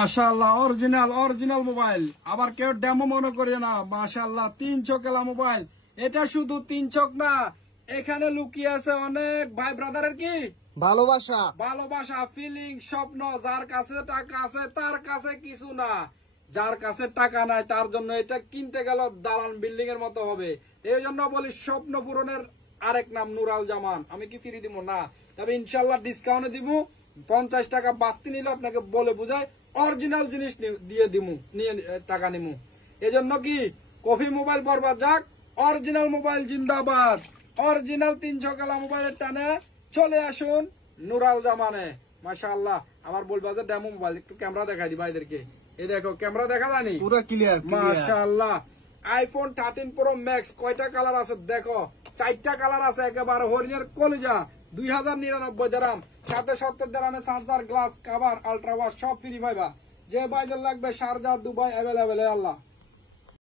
মাশাআল্লাহ original mobile, আবার কেউ ডেমো মনে করিও না। মাশাআল্লাহ 3 চকেলা মোবাইল। এটা শুধু 3 চক না, এখানে লুকিয়ে আছে অনেক ভাই ব্রাদারের কি ভালোবাসা, ফিলিং, স্বপ্ন। যার কাছে টাকা আছে তার কাছে কিছু না, যার কাছে টাকা নাই তার জন্য এটা কিনতে গেল দালান বিল্ডিং এর মতো হবে। এই জন্য বলি স্বপ্ন পূরণের আরেক নাম নুরাল জামান। আমি কি ফ্রি দিব না, তবে ইনশাল্লাহ ডিসকাউন্টে দিব। 50 টাকা বাড়তি নিলে আপনাকে বলে বুঝায় অরিজিনাল জিনিস দিয়ে দিমু, নিয়ে টাকা নিমু। এই জন্য কি কফি মোবাইল বরবাদ যাক, অরিজিনাল মোবাইল জিন্দাবাদ। অরিজিনাল 3 চকেলা মোবাইলের টানে চলে আসুন নুরাল জামানে। মাশাআল্লাহ। আমার বলবা যে ডেমো মোবাইল একটু ক্যামেরা দেখাই দি ভাইদেরকে। এই দেখো ক্যামেরা দেখা জানি পুরো ক্লিয়ার। মাশাআল্লাহ। আইফোন 13 প্রো ম্যাক্স কয়টা কালার আছে দেখো, 4টা কালার আছে। একেবারে হরিণের কলিজা, 2099 দিরহাম, সাথে 70 দিরহামে charger, glass, cover, ultra wash সব ফ্রি পাইবা। যে বাইদের লাগবে শারজা, দুবাই অ্যাভেলেবেল। আল্লাহ।